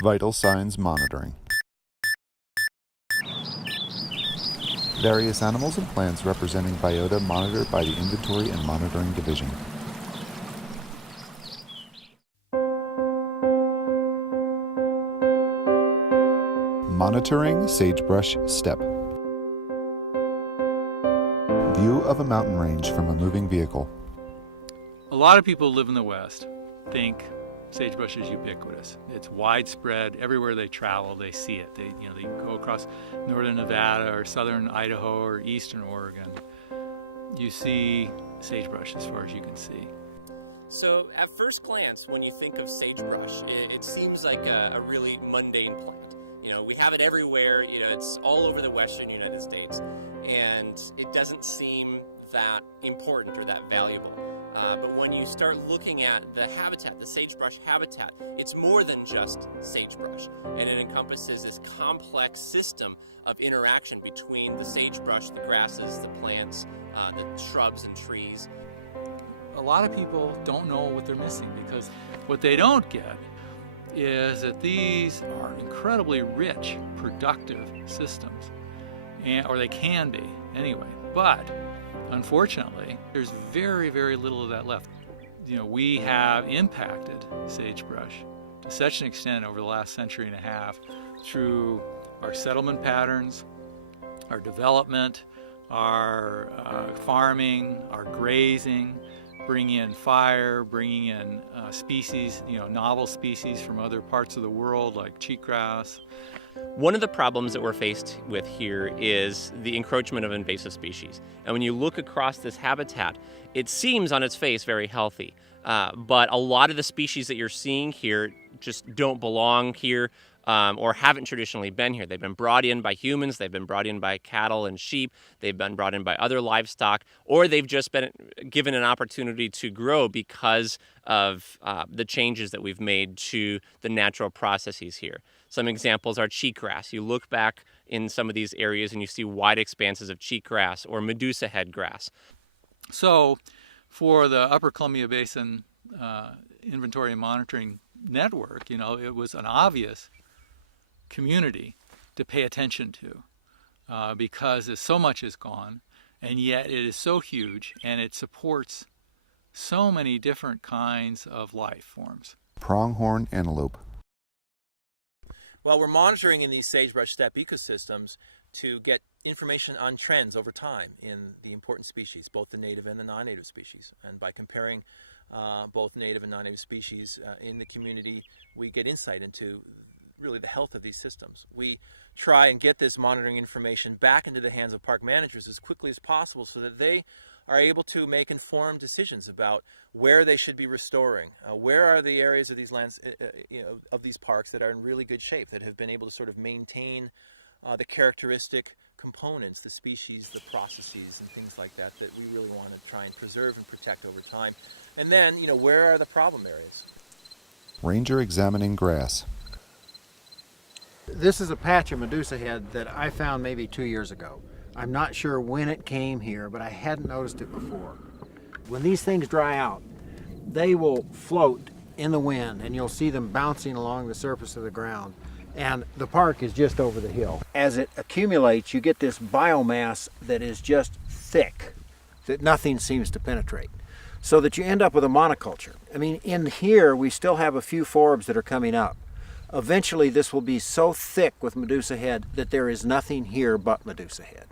Vital signs monitoring. Various animals and plants representing biota monitored by the Inventory and Monitoring Division. Monitoring Sagebrush Steppe. View of a mountain range from a moving vehicle. A lot of people live in the West think sagebrush is ubiquitous. It's widespread. Everywhere they travel, they see it. They go across northern Nevada or southern Idaho or eastern Oregon. You see sagebrush as far as you can see. So at first glance, when you think of sagebrush, it seems like a really mundane plant. We have it everywhere. It's all over the western United States, and it doesn't seem that important or that valuable. But when you start looking at the habitat, the sagebrush habitat, it's more than just sagebrush. And it encompasses this complex system of interaction between the sagebrush, the grasses, the plants, the shrubs and trees. A lot of people don't know what they're missing, because what they don't get is that these are incredibly rich, productive systems, or they can be anyway. But unfortunately, there's very, very little of that left. We have impacted sagebrush to such an extent over the last century and a half through our settlement patterns, our development, our farming, our grazing, bringing in fire, bringing in species, novel species from other parts of the world like cheatgrass. One of the problems that we're faced with here is the encroachment of invasive species. And when you look across this habitat, it seems on its face very healthy. But a lot of the species that you're seeing here just don't belong here or haven't traditionally been here. They've been brought in by humans, they've been brought in by cattle and sheep, they've been brought in by other livestock, or they've just been given an opportunity to grow because of the changes that we've made to the natural processes here. Some examples are cheatgrass. You look back in some of these areas and you see wide expanses of cheatgrass or Medusa head grass. So for the Upper Columbia Basin Inventory and Monitoring Network, it was an obvious community to pay attention to because so much is gone, and yet it is so huge and it supports so many different kinds of life forms. Pronghorn antelope. Well, we're monitoring in these sagebrush steppe ecosystems to get information on trends over time in the important species, both the native and the non-native species. And by comparing both native and non-native species in the community, we get insight into really the health of these systems. We try and get this monitoring information back into the hands of park managers as quickly as possible so that they are able to make informed decisions about where they should be restoring. Where are the areas of these lands, of these parks that are in really good shape, that have been able to sort of maintain the characteristic components, the species, the processes, and things like that we really want to try and preserve and protect over time. And then, where are the problem areas? Ranger examining grass. This is a patch of Medusa head that I found maybe 2 years ago. I'm not sure when it came here, but I hadn't noticed it before. When these things dry out, they will float in the wind and you'll see them bouncing along the surface of the ground. And the park is just over the hill. As it accumulates, you get this biomass that is just thick, that nothing seems to penetrate. So that you end up with a monoculture. I mean, in here, we still have a few forbs that are coming up. Eventually, this will be so thick with Medusa head that there is nothing here but Medusa head.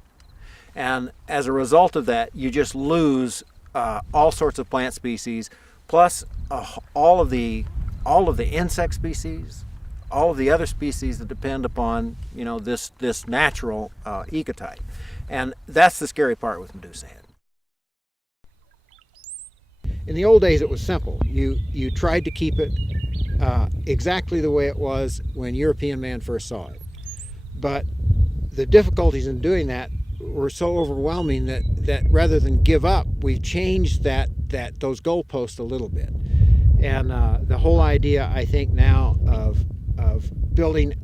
And as a result of that, you just lose all sorts of plant species, plus all of the insect species, all of the other species that depend upon this natural ecotype. And that's the scary part with Medusa head. In the old days, it was simple. You tried to keep it exactly the way it was when European man first saw it. But the difficulties in doing that were so overwhelming that rather than give up, we changed those goalposts a little bit. And the whole idea, I think, now of building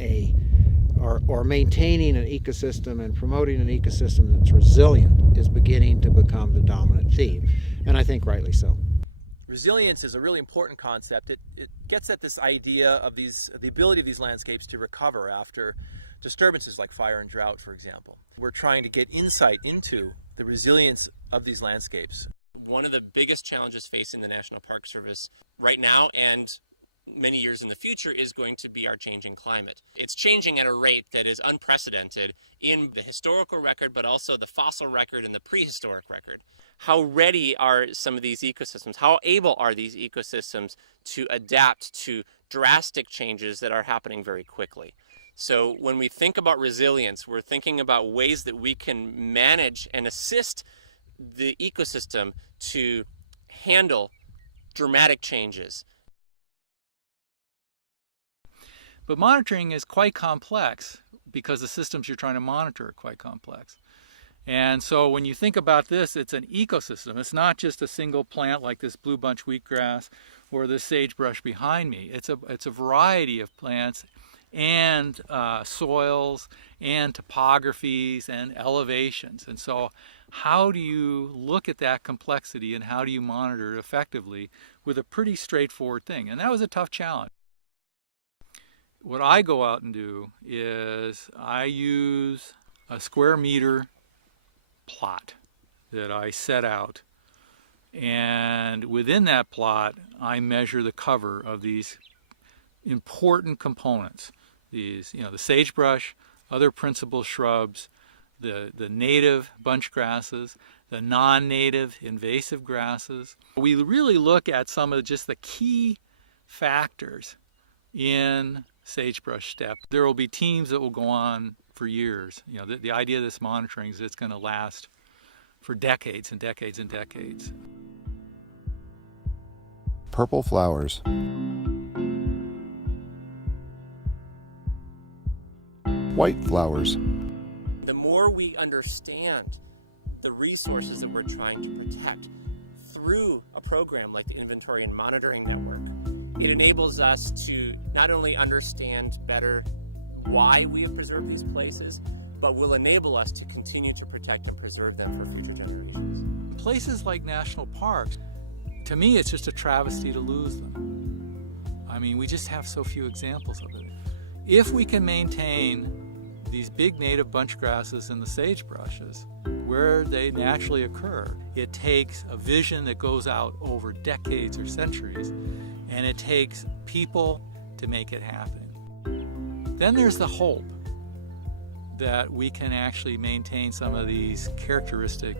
or maintaining an ecosystem and promoting an ecosystem that's resilient is beginning to become the dominant theme, and I think rightly so. Resilience is a really important concept. It gets at this idea of the ability of these landscapes to recover after disturbances like fire and drought, for example. We're trying to get insight into the resilience of these landscapes. One of the biggest challenges facing the National Park Service right now and many years in the future is going to be our changing climate. It's changing at a rate that is unprecedented in the historical record, but also the fossil record and the prehistoric record. How ready are some of these ecosystems? How able are these ecosystems to adapt to drastic changes that are happening very quickly? So when we think about resilience, we're thinking about ways that we can manage and assist the ecosystem to handle dramatic changes. But monitoring is quite complex because the systems you're trying to monitor are quite complex. And so when you think about this, it's an ecosystem. It's not just a single plant like this blue bunch wheatgrass or this sagebrush behind me. It's a variety of plants and soils and topographies and elevations. And so how do you look at that complexity and how do you monitor it effectively with a pretty straightforward thing? And that was a tough challenge. What I go out and do is I use a square meter plot that I set out, and within that plot I measure the cover of these important components. These, the sagebrush, other principal shrubs, the native bunch grasses, the non-native invasive grasses. We really look at some of just the key factors in sagebrush steppe. There will be teams that will go on for years. The idea of this monitoring is it's going to last for decades and decades and decades. Purple flowers. White flowers. The more we understand the resources that we're trying to protect through a program like the Inventory and Monitoring Network, it enables us to not only understand better why we have preserved these places, but will enable us to continue to protect and preserve them for future generations. Places like national parks, to me, it's just a travesty to lose them. I mean, we just have so few examples of it. If we can maintain these big native bunch grasses and the sagebrushes where they naturally occur, it takes a vision that goes out over decades or centuries, and it takes people to make it happen. Then there's the hope that we can actually maintain some of these characteristic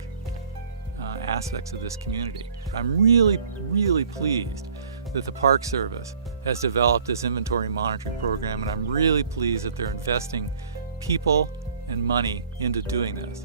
aspects of this community. I'm really, really pleased that the Park Service has developed this inventory monitoring program, and I'm really pleased that they're investing people and money into doing this.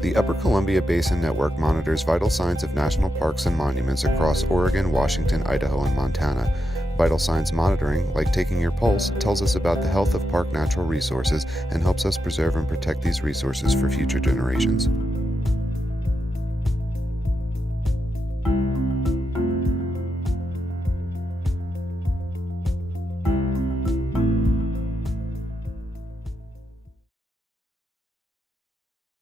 The Upper Columbia Basin Network monitors vital signs of national parks and monuments across Oregon, Washington, Idaho, and Montana. Vital signs monitoring, like taking your pulse, tells us about the health of park natural resources and helps us preserve and protect these resources for future generations.